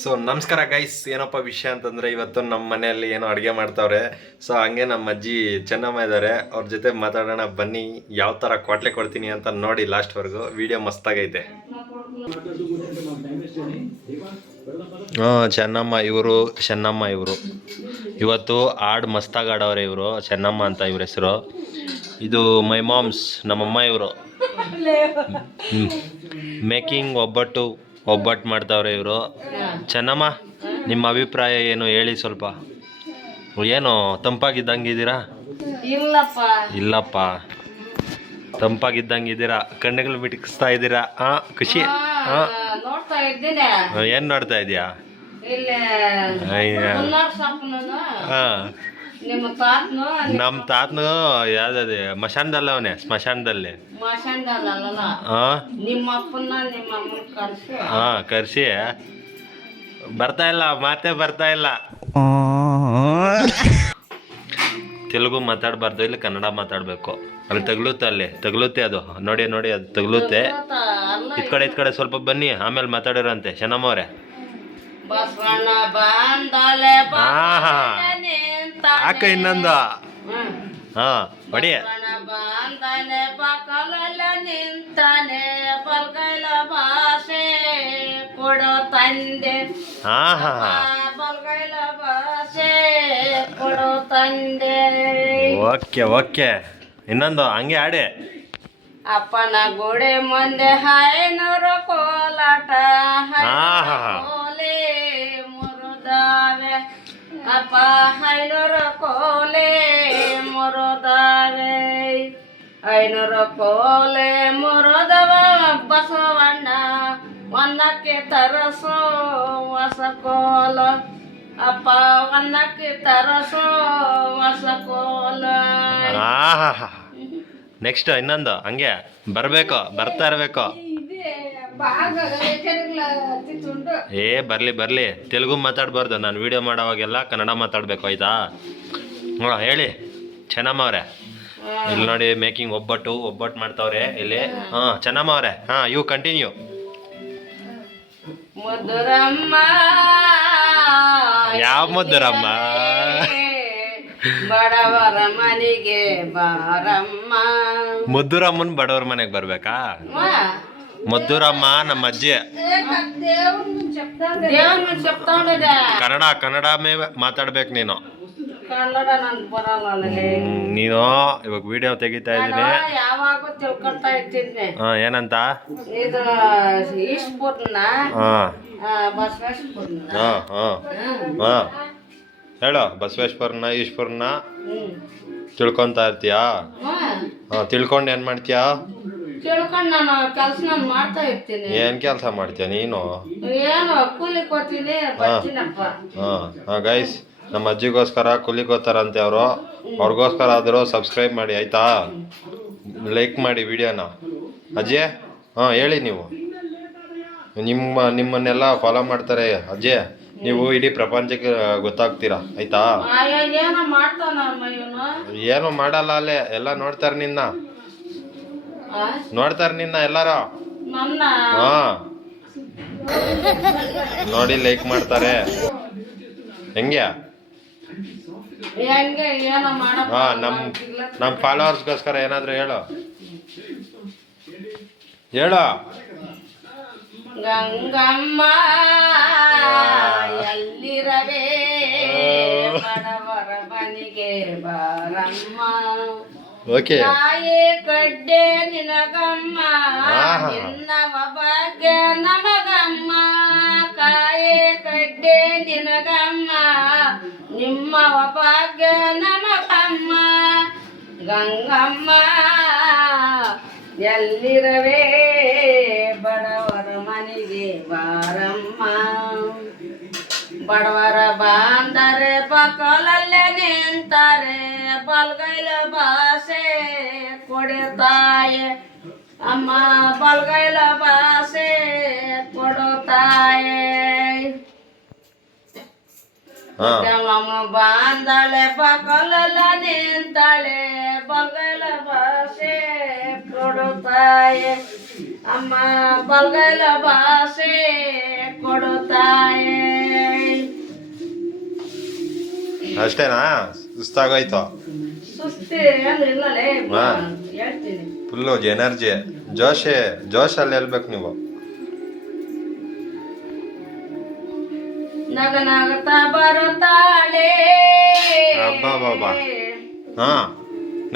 So ನಮಸ್ಕಾರ guys, ಏನಪ್ಪ ವಿಷಯ ಅಂತಂದ್ರೆ ಇವತ್ತು ನಮ್ಮ ಮನೆಯಲ್ಲಿ ಏನೋ ಅಡುಗೆ ಮಾಡ್ತಾವ್ರೆ. ಸೊ ಹಂಗೆ ನಮ್ಮ ಅಜ್ಜಿ ಚೆನ್ನಮ್ಮ ಇದ್ದಾರೆ, ಅವ್ರ ಜೊತೆ ಮಾತಾಡೋಣ ಬನ್ನಿ. ಯಾವ ಥರ ಕ್ವಾಟ್ಲೆ ಕೊಡ್ತೀನಿ ಅಂತ ನೋಡಿ ಲಾಸ್ಟ್ವರೆಗೂ. ವಿಡಿಯೋ ಮಸ್ತಾಗೈತೆ. ಚೆನ್ನಮ್ಮ ಇವರು ಇವತ್ತು ಹಾಡು ಮಸ್ತಾಗಿ ಆಡವ್ರೆ. ಇವರು ಚೆನ್ನಮ್ಮ ಅಂತ ಇವ್ರ ಹೆಸರು. ಇದು ಮೈ ಮಾಮ್ಸ್, ನಮ್ಮಮ್ಮ. ಇವರು ಮೇಕಿಂಗ್ ಒಬ್ಬಟ್ಟು ಮಾಡ್ತಾವ್ರೆ ಇವರು. ಚೆನ್ನಮ್ಮ, ನಿಮ್ಮ ಅಭಿಪ್ರಾಯ ಏನು ಹೇಳಿ ಸ್ವಲ್ಪ. ಏನು ತಂಪಾಗಿದ್ದಂಗಿದ್ದೀರಾ? ಇಲ್ಲಪ್ಪ, ತಂಪಾಗಿದ್ದಂಗಿದ್ದೀರಾ, ಕಣ್ಣುಗಳು ಮಿಟಕಿಸ್ತಾ ಇದ್ದೀರಾ. ಖುಷಿ. ಏನ್ ನೋಡ್ತಾ ಇದೀಯಾ? ನಮ್ಮ ತಾತನು ಯಾವ್ದು ಮಶಾನದಲ್ಲಿ ಅವನೇ, ಸ್ಮಶಾನದಲ್ಲಿ. ಕರ್ಸಿ ಬರ್ತಾ ಇಲ್ಲ, ಮಾತೇ ಬರ್ತಾ ಇಲ್ಲ. ತೆಲುಗು ಮಾತಾಡಬಾರ್ದು, ಇಲ್ಲಿ ಕನ್ನಡ ಮಾತಾಡಬೇಕು. ಅಲ್ಲಿ ತಗಲುತ್ತೆ ಅದು. ನೋಡಿ ಅದು ತಗಲುತ್ತೆ. ಇತ್ ಕಡೆ ಸ್ವಲ್ಪ ಬನ್ನಿ, ಆಮೇಲೆ ಮಾತಾಡಿರಂತೆ ಚೆನ್ನಮ್ಮವ್ರೆ. ಹಾಕ ಇನ್ನೊಂದು. ಬಡಿ. ಓಕೆ, ಇನ್ನೊಂದು ಹಂಗೆ ಆಡಿ. ಅಪ್ಪನ ಗೋಡೆ ಮುಂದೆ ಹಾಯನೂರು ಕೋಲಾಟ ಮುರುದಾವೆ. ಅಪ್ಪ ಐನೂರು ಕೋಲೆ ಮುರುದಾವೆ, ಐನೂರು ಕೋಲೆ ಮುರುದವ ಬಸವಣ್ಣ. ಒಂದಕ್ಕೆ ತರಸೋ ಹೊಸ ಕೋಲ, ಅಪ್ಪ ಒಂದಕ್ಕೆ ತರಸೋ ಹೊಸ ಕೋಲ. ನೆಕ್ಸ್ಟ್ ಇನ್ನೊಂದು ಹಂಗೆ ಬರ್ತಾ ಇರ್ಬೇಕು. ಬರ್ಲಿ. ತೆಲುಗು ಮಾತಾಡ್ಬಾರ್ದು, ನಾನು ವಿಡಿಯೋ ಮಾಡೋವಾಗೆಲ್ಲ ಕನ್ನಡ ಮಾತಾಡ್ಬೇಕು, ಆಯ್ತಾ? ಹೇಳಿ ಚೆನ್ನಮ್ಮ ಅವ್ರೆ. ಇಲ್ಲಿ ನೋಡಿ, ಮೇಕಿಂಗ್ ಒಬ್ಬಟ್ಟು ಮಾಡ್ತಾವ್ರೆ ಇಲ್ಲಿ. ಚೆನ್ನಮ್ಮ ಅವ್ರೆ, ಯು ಕಂಟಿನ್ಯೂ. ಮಧುರಮ್ಮ, ಯಾವ ಮಧುರಮ್ಮ? ಬಡವರ ಮನೆಗೆ ಬಾರಮ್ಮ. ಮಧುರಮ್ಮನ್ ಬಡವರ ಮನೆಗೆ ಬರ್ಬೇಕಾ? ಮಧುರಮ್ಮ ನಮ್ಮ ಅಜ್ಜಿ. ಕನ್ನಡ ಮಾತಾಡ್ಬೇಕು ನೀನು. ನೀನು ಇವಾಗ ವಿಡಿಯೋ ತೆಗಿತಾ ಇದ್ದೀನಿ. ಯಾವಾಗ ತಿಳ್ಕೊಳ್ತಾ ಇರ್ತೀನಿ. ಏನಂತ? ಇದು ಈಶ್ಪುರ್ನ ಬಸವೇಶ್ವರನ. ಹೇಳು, ಬಸವೇಶ್ವರನ ಈಶ್ವರನ ತಿಳ್ಕೊಂತ ಇರ್ತೀಯಾ? ತಿಳ್ಕೊಂಡು ಏನ್ ಮಾಡ್ತೀಯಾ? ತಿಳ್ಕೊಂಡು ನಾನು ಕೆಲಸ ಮಾಡ್ತಾ ಇರ್ತೀನಿ. ಏನ್ ಕೆಲಸ ಮಾಡ್ತೀಯ ನೀನು? ಏನು ಕೂಲಿ ಕೊಡ್ತೀನಿ, ಬರ್ತೀನಪ್ಪ. ಗೈಸ್, ನಮ್ಮ ಅಜ್ಜಿಗೋಸ್ಕರ ಕೂಲಿ ಕೊಡ್ತಾರಂತೆ ಅವರು. ಅವ್ರಿಗೋಸ್ಕರ ಆದರೂ ಸಬ್ಸ್ಕ್ರೈಬ್ ಮಾಡಿ, ಆಯ್ತಾ? ಲೈಕ್ ಮಾಡಿ ವಿಡಿಯೋನ. ಅಜ್ಜಿ, ಹೇಳಿ ನೀವು. ನಿಮ್ಮನ್ನೆಲ್ಲ ಫಾಲೋ ಮಾಡ್ತಾರೆ ಅಜ್ಜಿ. ನೀವು ಇಡೀ ಪ್ರಪಂಚಕ್ಕೆ ಗೊತ್ತಾಗ್ತೀರಾ, ಆಯ್ತಾ? ಏನು ಮಾಡಲ್ಲ, ಅಲ್ಲೇ ಎಲ್ಲ ನೋಡ್ತಾರೆ ನಿನ್ನ ಎಲ್ಲಾರು. ನೋಡಿ ಲೈಕ್ ಮಾಡ್ತಾರೆ. ಹೆಂಗೆ? ನಮ್ಮ ಫಾಲೋವರ್ಸ್ಗೋಸ್ಕರ ಏನಾದ್ರು ಹೇಳು. ಗಂಗಮ್ಮ ಎಲ್ಲಿರವೇ, ಬಡವರ ಮನೆಗೆ ಬಾರಮ್ಮ. ಕಾಯೇ ಕಡ್ಡೆ ನಿನಗಮ್ಮ, ನಿನ್ನವ ಭಾಗ್ಯ ನಮಗಮ್ಮ. ಕಾಯೇ ಕಡ್ಡೆ ನಿನಗಮ್ಮ, ನಿಮ್ಮವ ಭಾಗ್ಯ ನಮಗಮ್ಮ. ಗಂಗಮ್ಮ ಎಲ್ಲಿರವೇ, ಬಡವರ ಮನೆಗೆ ಬಾರಮ್ಮ. ಬಡವರ ಬಾಂದರೆ ಪಕ್ಕಲಲ್ಲೇ ನಿಂತಾರೆ, ಬಲ್ಗೈಲ ಭಾಷೆ ಕೊಡುತ್ತಾಯೆ ಅಮ್ಮ. ಬಲ್ಗೈಲ ಭಾಷೆ ಕೊಡುತ್ತಾಯೆ. ಬಾಂದಳೆ ಪಕ್ಕಲಲ್ಲ ನಿಂತಾಳೆ, ಬಲ್ಗೈಲ ಭಾಷೆ ಕೊಡುತ್ತಾಯೆ ಅಮ್ಮ. ಬಲ್ಗೈಲ ಭಾಷೆ ಕೊಡುತ್ತಾಯೆ. ಅಷ್ಟೇನಾ ಸುಸ್ತಾಗೋಯ್ತು ಸುಸ್ತಿ ಅಂದ್ರೆ ಇಲ್ಲಲೇ ಹಾ. ಹೇಳ್ತೀನಿ. ಫುಲ್ಲು ಎನರ್ಜಿ ಜೋಶಲ್ಲಿ ಹೇಳ್ಬೇಕು ನೀವು. ನಗ ನಗತ ಬರುತ್ತಾಳೆ ಅಬ್ಬಬ್ಬಬ್ಬಾ. ಹಾ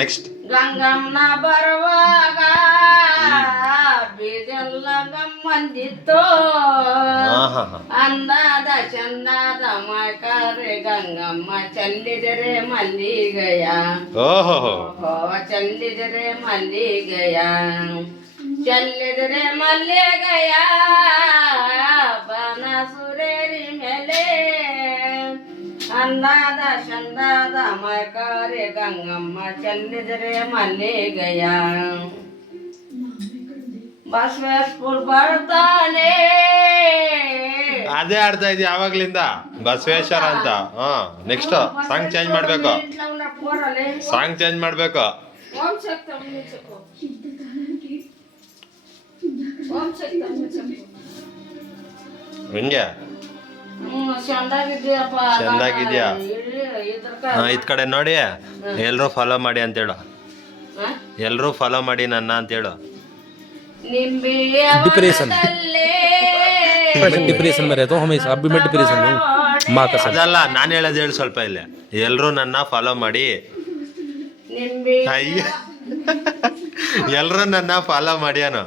ನೆಕ್ಸ್ಟ್. ಗಂಗಮ್ಮನ ಬರುವಾಗ ಬೀದೆಲ್ಲ ಗಮ್ಮಂದಿತ್ತು ಅಂದಾದ ಚಂದಾದ ಮೈಕಾರೆ ಗಂಗಮ್ಮ ಚೆಲ್ಲಿದರೆ ಮಲ್ಲಿಗೆಯ ಓಹೋ ಚೆಲ್ಲಿದರೆ ಮಲ್ಲಿಗೆಯ ಚೆಲ್ಲಿದರೆ ಮಲ್ಲಿಗೆಯ ಬನಸುರೇರಿ ಮೇಲೆ ಅಂದಾದ ಚಂದಾದ ಮೈಕಾರೆ ಗಂಗಮ್ಮ ಚೆಲ್ಲಿದರೆ ಮಲ್ಲಿಗೆಯ ಬಸವೇಶ್ವರ ಬರ್ತಾನೆ. ಅದೇ ಆಡ್ತಾ ಇದ್ವಿ ಯಾವಾಗ್ಲಿಂದ ಬಸವೇಶ್ವರ ಅಂತ. ಹಾ ನೆಕ್ಸ್ಟ್ ಸಾಂಗ್ ಚೇಂಜ್ ಮಾಡ್ಬೇಕು. ಸಾಂಗ್ ಚೇಂಜ್ ಮಾಡ್ಬೇಕು. ಹಿಂಗೆ ಚಂದಾಗಿದ್ಯಾ? ಇದ್ ಕಡೆ ನೋಡಿ ಎಲ್ರೂ ಫಾಲೋ ಮಾಡಿ ಅಂತೇಳು. ಎಲ್ರೂ ಫಾಲೋ ಮಾಡಿ ನನ್ನ ಅಂತೇಳು. डिप्रेशन डिप्रेशन में रहता हूँ हमेशा. अभी मैं डिप्रेशन में हूँ माँ का सब. ಅದಲ್ಲ ನಾನು ಹೇಳೋದು ಹೇಳಿ ಸ್ವಲ್ಪ ಇಲ್ಲಿ. ಎಲ್ರೂ ನನ್ನ ಫಾಲೋ ಮಾಡಿ. ಅಯ್ಯ ಎಲ್ರೂ ನನ್ನ ಫಾಲೋ ಮಾಡಿ ಅನು.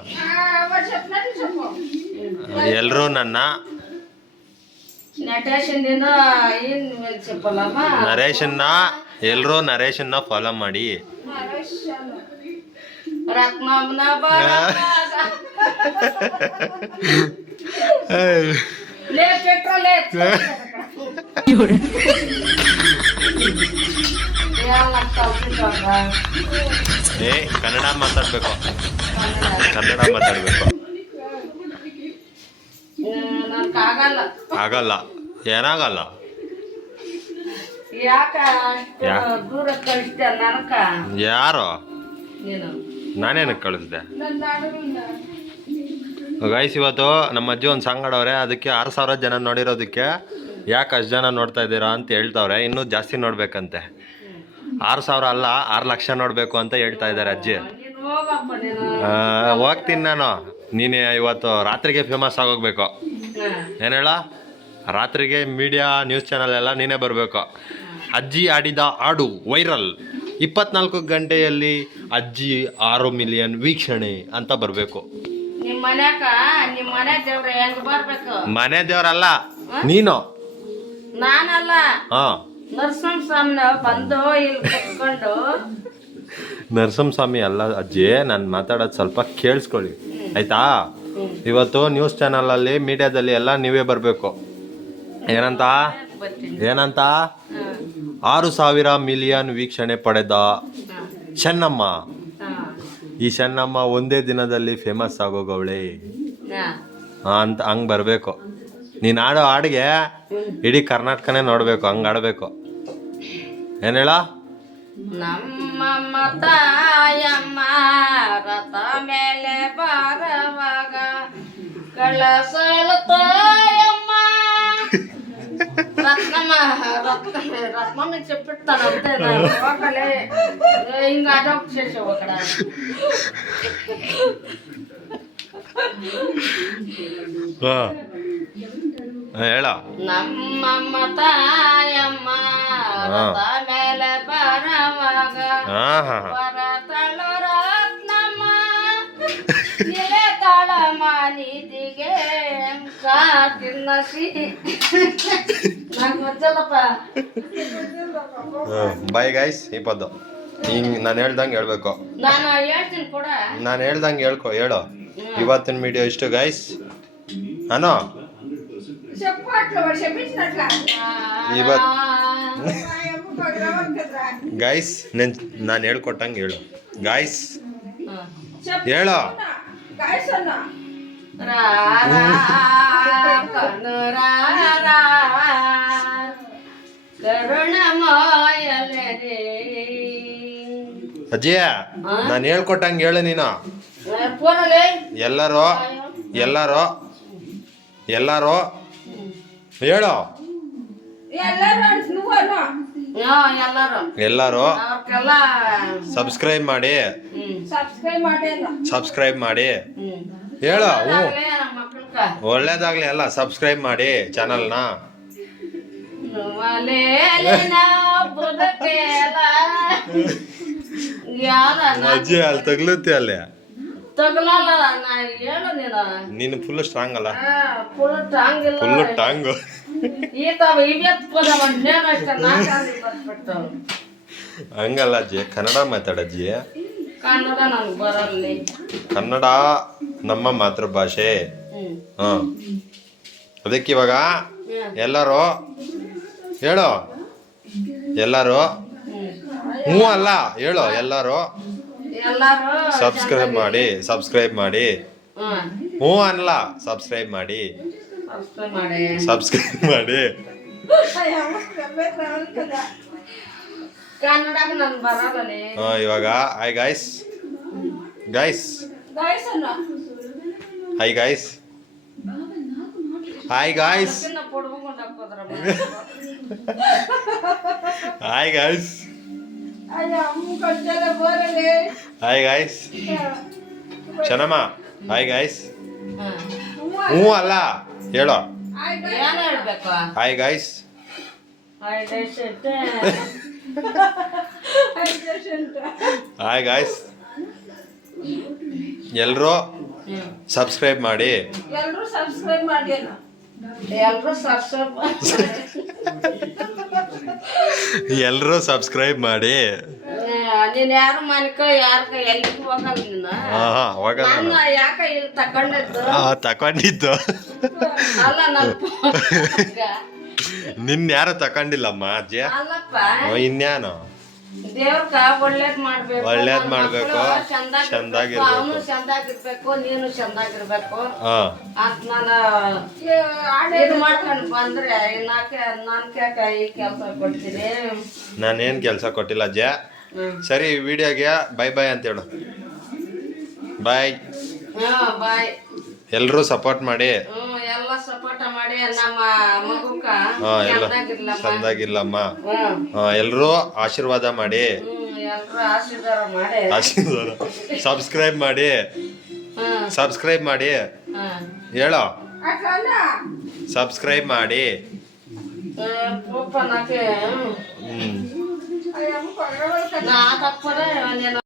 ಎಲ್ರೂ ನನ್ನ ನರೇಶನ್ನ ಎಲ್ರೂ ನರೇಶನ್ನ ಫಾಲೋ ಮಾಡಿ. ರತ್ನಮ್ಮನ ಏ ಕನ್ನಡ ಮಾತಾಡ್ಬೇಕು. ಕನ್ನಡ ಮಾತಾಡ್ಬೇಕು. ಆಗಲ್ಲ ಏನಾಗಲ್ಲ. ಯಾಕ ದೂರ ಕಳಿಸ್ತ ನನಕ ಯಾರು ನೀನು ನಾನೇನಕ್ಕೆ ಕಳಿಸ್ದೆ? ಗೈಸ್ ಇವತ್ತು ನಮ್ಮ ಅಜ್ಜಿ ಒಂದು ಸಾಂಗ್ ಆಡವ್ರೆ. ಅದಕ್ಕೆ 6,000 ಜನ ನೋಡಿರೋದಕ್ಕೆ ಯಾಕೆ ಅಷ್ಟು ಜನ ನೋಡ್ತಾ ಇದ್ದೀರಾ ಅಂತ ಹೇಳ್ತಾವ್ರೆ. ಇನ್ನೂ ಜಾಸ್ತಿ ನೋಡ್ಬೇಕಂತೆ. 6,000 ಅಲ್ಲ 6 ಲಕ್ಷ ನೋಡಬೇಕು ಅಂತ ಹೇಳ್ತಾ ಇದ್ದಾರೆ ಅಜ್ಜಿ. ಹೋಗ್ತೀನಿ ನಾನು. ನೀನು ಇವತ್ತು ರಾತ್ರಿಗೆ ಫೇಮಸ್ ಆಗೋಗ್ಬೇಕು. ಏನು ಹೇಳ? ರಾತ್ರಿಗೆ ಮೀಡಿಯಾ ನ್ಯೂಸ್ ಚಾನಲ್ ಎಲ್ಲ ನೀನೇ ಬರಬೇಕು. ಅಜ್ಜಿ ಆಡಿದ ಹಾಡು ವೈರಲ್ 24 ಗಂಟೆಯಲ್ಲಿ ಅಜ್ಜಿ 6 ಮಿಲಿಯನ್ ವೀಕ್ಷಣೆ ಅಂತ ಬರಬೇಕು. ನಿಮ್ಮ ಮನೆ ದೇವ್ರ ಹೆಂಗ್ ಬರ್ಬೇಕು? ಮನೆ ದೇವ್ರಲ್ಲ ನೀನು. ನಾನಲ್ಲ ಹಾ ನರಸಿಂಹಸ್ವಾಮಿನ ಬಂದು ಇಲ್ಲಿ ಕುತ್ಕೊಂಡು. ನರಸಿಂಹಸ್ವಾಮಿ ಅಲ್ಲ ಅಜ್ಜಿ, ನಾನು ಮಾತಾಡೋದು ಸ್ವಲ್ಪ ಕೇಳಿಸ್ಕೊಳ್ಳಿ ಆಯ್ತಾ? ಇವತ್ತು ನ್ಯೂಸ್ ಚಾನಲಲ್ಲಿ ಮೀಡಿಯಾದಲ್ಲಿ ಎಲ್ಲ ನೀವೇ ಬರಬೇಕು. ಏನಂತ 6,000 ಮಿಲಿಯನ್ ವೀಕ್ಷಣೆ ಪಡೆದ ಚೆನ್ನಮ್ಮ. ಈ ಚೆನ್ನಮ್ಮ ಒಂದೇ ದಿನದಲ್ಲಿ ಫೇಮಸ್ ಆಗೋಗವಳೆ ಅಂತ ಹಂಗೆ ಬರಬೇಕು. ನೀನು ಆಡೋ ಹಾಡಿಗೆ ಇಡೀ ಕರ್ನಾಟಕನೇ ನೋಡಬೇಕು. ಹಂಗೆ ಆಡಬೇಕು. ಏನು ಹೇಳ? ನಮ್ಮ ತಾಯಮ್ಮ ರಥ ಮೇಲೆ ಬಾರವಾಗ ಕಳಸಳ ತಾಯಮ್ಮ రత్నం చెప్పిస్తాను అంతే. ఇంకా అడాప్ట్ చేసావు అక్కడ. ಹೇಳ. ನಮ್ಮಮ್ಮ ತಾಯಮ್ಮ ರಥ ಮೇಲೆ ಬರವಾಗ ಬರತಳು ರತ್ನಮ್ಮ ನಿಲೆ ತಾಳ ಮಾನಿದಿಗೆ ಕಾಟಿನಸಿ. నాకు వచ్చేదప్ప. Bye guys. ಈ ಪದ್ದು ಹಿಂಗೆ ನಾನು ಹೇಳ್ದಂಗೆ ಹೇಳ್ಬೇಕು. ನಾನು ಹೇಳ್ತೀನಿ ಕೂಡ. ನಾನು ಹೇಳ್ದಂಗೆ ಹೇಳು. ಇವತ್ತಿನ ವಿಡಿಯೋ ಇಷ್ಟು ಗೈಸ್. ಅನೋ ಗೈಸ್ ನಾನು ಹೇಳ್ಕೊಟ್ಟಂಗೆ ಹೇಳು ಗೈಸ್. ಹೇಳೋ ಅಜ್ಜಿಯ ನಾನು ಹೇಳ್ಕೊಟ್ಟಂಗೆ ಹೇಳು ನೀನು. ಎಲ್ಲರೂ ಹೇಳು. ಎಲ್ಲಾರು ಎಲ್ಲರೂ ಅವ್ರಿಗೆಲ್ಲ ಸಬ್ಸ್ಕ್ರೈಬ್ ಮಾಡಿ ಸಬ್ಸ್ಕ್ರೈಬ್ ಮಾಡಿ ಹೇಳು ಹ್ಞೂ ನಮ್ಮ ಮಕ್ಕಳ್ಕ ಒಳ್ಳೇದಾಗ್ಲಿ ಎಲ್ಲ ಸಬ್ಸ್ಕ್ರೈಬ್ ಮಾಡಿ ಚಾನಲ್ನ ಅಜ್ಜಿ ಅಲ್ಲಿ ತಗ್ಲುತ್ತೆ ಅಲ್ಲಿ ತಗಲಲ್ಲ ನಾ ಹೇಳು ನೀನು ಫುಲ್ ಸ್ಟ್ರಾಂಗ್ ಅಲ್ಲ ಫುಲ್ ಟಾಂಗ್ ಇಲ್ಲ ಫುಲ್ ಟಾಂಗ್ ಈತಾವ ಇವತ್ತು ಒಂದೇನು ಅಷ್ಟೇ ನಾಲ್ಕು ಬರ್ಬಿಡ್ತಾವ ಹಂಗಲ್ಲ ಅಜ್ಜಿ ಕನ್ನಡ ಮಾತಾಡಜ್ಜಿ ಕನ್ನಡ ನನಗೆ ಬರಲ್ಲ ಕನ್ನಡ ನಮ್ಮ ಮಾತೃಭಾಷೆ ಹಾಂ ಅದಕ್ಕೆ ಇವಾಗ ಎಲ್ಲರೂ ಹೇಳು ಎಲ್ಲರೂ ಹ್ಞೂ ಅಲ್ಲ ಹೇಳು ಎಲ್ಲರೂ ಎಲ್ಲಾರು ಸಬ್ಸ್ಕ್ರೈಬ್ ಮಾಡಿ ಹ್ಞೂ ಅಲ್ಲ ಸಬ್ಸ್ಕ್ರೈಬ್ ಮಾಡಿ ಸಬ್ಸ್ಕ್ರೈಬ್ ಮಾಡಿ ಕನ್ನಡ ನನ್ ಬರಲ್ಲೇ ಇವಾಗ hi guys guys hi guys hi guys hi guys hi guys Chennamma hi guys ಹ್ಞೂ ಅಲ್ಲ ಹೇಳೋ ಏನ್ ಹೇಳ್ಬೇಕು ಹಾಯ್ ಗಾಯ್ಸ್ ಹಾಯ್ ಗಾಯ್ಸ್ ಎಲ್ಲರೂ ಸಬ್ಸ್ಕ್ರೈಬ್ ಮಾಡಿ ಎಲ್ರು ಸಬ್ಸ್ಕ್ರೈಬ್ ಮಾಡಿ ಎಲ್ಲರೂ ಸಬ್ಸ್ಕ್ರೈಬ್ ಮಾಡಿ ನೀನ್ ಯಾರು ಮನ್ಕ ಯಾರ್ಕ ಎಲ್ಲಿಗೆ ಹೋಗಲ್ಲ ನೀನು ಹೋಗಲ್ಲ ನನ್ನ ಯಾಕ ಇಲ್ಲಿ ತಕೊಂಡಿದ್ದು ತಕೊಂಡಿದ್ದು ಅಲ್ಲ ನನ್ನ ನಿನ್ನ ಯಾರು ತಕೊಂಡಿಲ್ಲಮ್ಮ ಅಜ್ಜಿ ಅಲ್ಲಪ್ಪ ಇನ್ಯಾನು ದೇವ್ರಕ ಒಳ್ಳೇದ್ ಮಾಡ್ಬೇಕು ಒಳ್ಳೇದ್ ಮಾಡ್ಬೇಕು ಚಂದಾಗಿರ್ಬೇಕು ಅವನು ಚಂದಾಗಿರ್ಬೇಕು ನೀನು ಚಂದಾಗಿರ್ಬೇಕು ಹಾ ಅಂತ ನಾನು ಇದು ಮಾಡ್ಕೊಂಡು ಬಂದ್ರೆ ನಾನ್ ಕೇಕ ಈ ಕೆಲಸ ಕೊಡ್ತೀನಿ ನಾನೇನ್ ಕೆಲಸ ಕೊಟ್ಟಿಲ್ಲ ಅಜ್ಜ ಸರಿ ವಿಡಿಯೋಗೆ ಬೈ ಬೈ ಅಂತ ಹೇಳು ಬಾಯ್ ಬಾಯ್ ಎಲ್ಲರೂ ಸಪೋರ್ಟ್ ಮಾಡಿ ಎಲ್ಲ ಸಪೋರ್ಟ್ ಮಾಡಿ ನಮ್ಮ ಮಗುಕ ಎಲ್ಲ ಚಂದಾಗಿರ್ಲಮ್ಮ ಎಲ್ಲರೂ ಆಶೀರ್ವಾದ ಮಾಡಿ ಎಲ್ರು ಆಶೀರ್ವಾದ ಮಾಡಿ ಆಶೀರ್ವಾದ ಸಬ್ಸ್ಕ್ರೈಬ್ ಮಾಡಿ ಸಬ್ಸ್ಕ್ರೈಬ್ ಮಾಡಿ ಹೇಳೋ ಸಬ್ಸ್ಕ್ರೈಬ್ ಮಾಡಿ ನಾ ತಪ್ಪದೆ